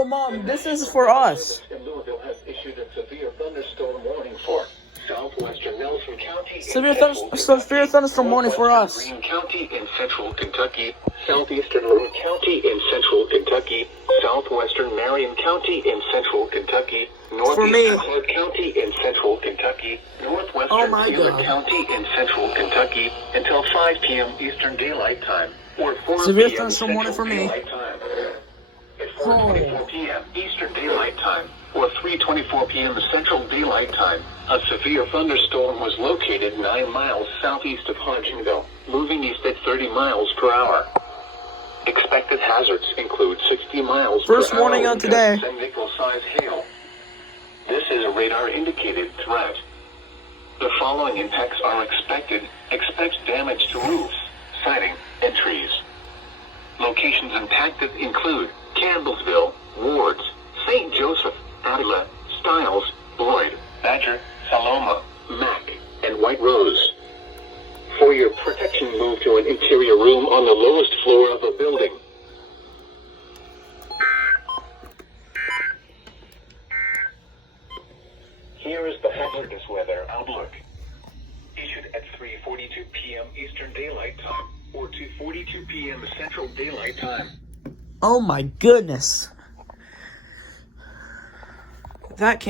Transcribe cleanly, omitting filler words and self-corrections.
Oh, Mom, this is for us. Louisville has issued a severe thunderstorm warning for southwestern Nelson County, Severe thunderstorm warning for us. Greene County in central Kentucky, southeastern Root County in central Kentucky, southwestern Marion County in central Kentucky, northeastern Clark County in central Kentucky, northwestern Taylor County in central Kentucky until 5 p.m. Eastern Daylight Time or 4 Severe p.m. thunderstorm warning for me. Daylight Time. At 4:24 p.m. Eastern Daylight Time or 3:24 p.m. Central Daylight Time, a severe thunderstorm was located 9 miles southeast of Hodgenville, moving east at 30 miles per hour. Expected hazards include 60 miles First per hour warning on today. and nickel-size hail. This is a radar-indicated threat. The following impacts are expected. Expect damage to roofs, siding, and trees. Locations impacted include Campbellsville, Wards, St. Joseph, Adela, Stiles, Lloyd, Badger, Saloma, Mack, and White Rose. For your protection, move to an interior room on the lowest floor of a building. Here is the hazardous weather outlook. Issued at 3:42 p.m. Eastern Daylight Time or 2:42 p.m. Central Daylight Time. Oh my goodness. That can't